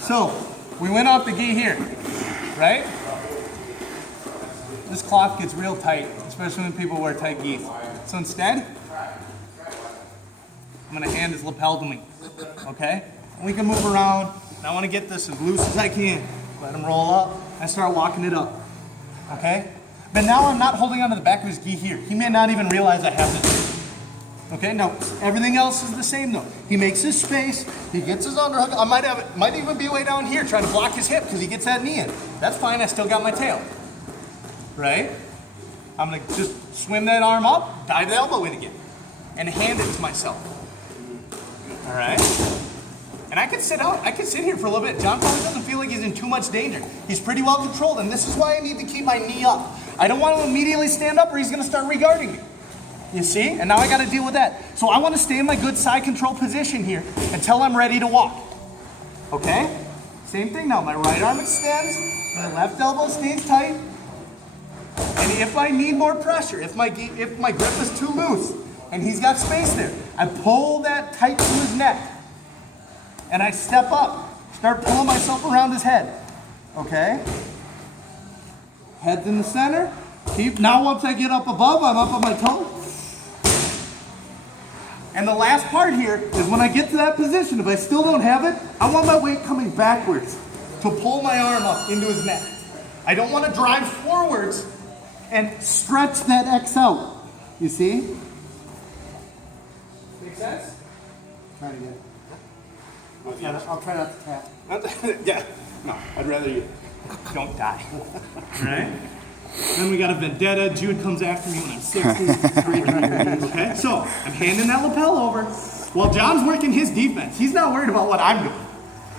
So, we went off the gi here, right? This cloth gets real tight, especially when people wear tight gis. So instead, I'm gonna hand his lapel to me, okay? And we can move around, and I wanna get this as loose as I can. Let him roll up, and start walking it up, okay? But now I'm not holding onto the back of his gi here. He may not even realize I have this. Okay, now everything else is the same though. He makes his space, he gets his underhook. I might even be way down here trying to block his hip because he gets that knee in. That's fine, I still got my tail. Right? I'm gonna just swim that arm up, dive the elbow in again, and hand it to myself. All right? And I could sit here for a little bit. John probably doesn't feel like he's in too much danger. He's pretty well controlled, and this is why I need to keep my knee up. I don't want to immediately stand up or he's gonna start regarding me. You see? And now I gotta deal with that. So I wanna stay in my good side control position here until I'm ready to walk. Okay? Same thing now. My right arm extends, my left elbow stays tight. And if I need more pressure, if my grip is too loose and he's got space there, I pull that tight to his neck. And I step up, start pulling myself around his head. Okay? Head's in the center. Now once I get up above, I'm up on my toe. And the last part here is when I get to that position, if I still don't have it, I want my weight coming backwards to pull my arm up into his neck. I don't want to drive forwards and stretch that X out. You see? Make sense? Try to get it. I'll try not to tap. Yeah. No, I'd rather you don't die. Right? Then we got a vendetta. Jude comes after me when I'm 60. Okay? So, I'm handing that lapel over while John's working his defense. He's not worried about what I'm doing.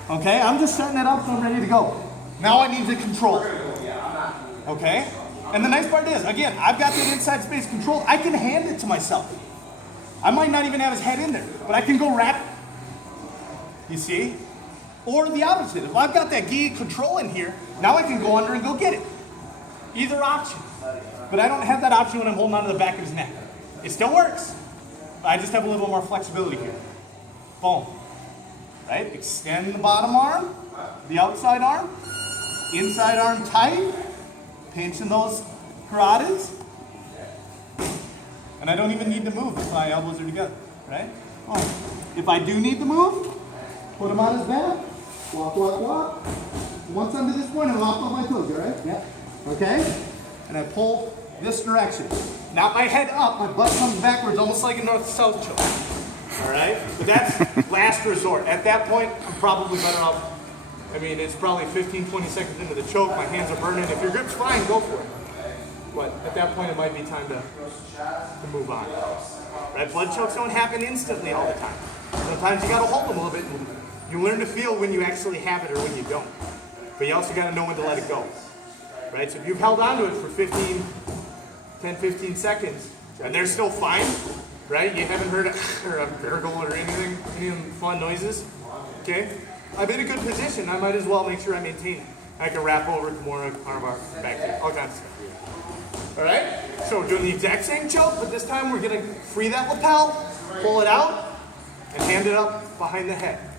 Okay? I'm just setting it up so I'm ready to go. Now I need to control. Okay? And the nice part is, again, I've got that inside space control. I can hand it to myself. I might not even have his head in there, but I can go wrap it. You see? Or the opposite. If I've got that gi control in here, now I can go under and go get it. Either option. But I don't have that option when I'm holding onto the back of his neck. It still works. I just have a little more flexibility here. Boom. Right? Extend the bottom arm, the outside arm, inside arm tight, pinching those carotids. And I don't even need to move if my elbows are together. Right? Oh. If I do need to move, put him on his back, walk, walk, walk. Once under this point, I'm off on my toes, all right? Yeah. Okay? And I pull this direction. Not my head up, my butt comes backwards, almost like a north-south choke. All right? But that's last resort. At that point, I'm probably better off. I mean, it's probably 15, 20 seconds into the choke. My hands are burning. If your grip's fine, go for it. But at that point, it might be time to move on. Right? Blood chokes don't happen instantly all the time. Sometimes you got to hold them a little bit. And you learn to feel when you actually have it or when you don't. But you also got to know when to let it go. Right? So if you've held on to it for 10, 15 seconds, and they're still fine, right? You haven't heard a gurgle or anything, any fun noises, okay? I'm in a good position. I might as well make sure I maintain it. I can wrap over to more armbar, back there, all kinds of stuff. All right? So we're doing the exact same choke, but this time we're gonna free that lapel, pull it out, and hand it up behind the head.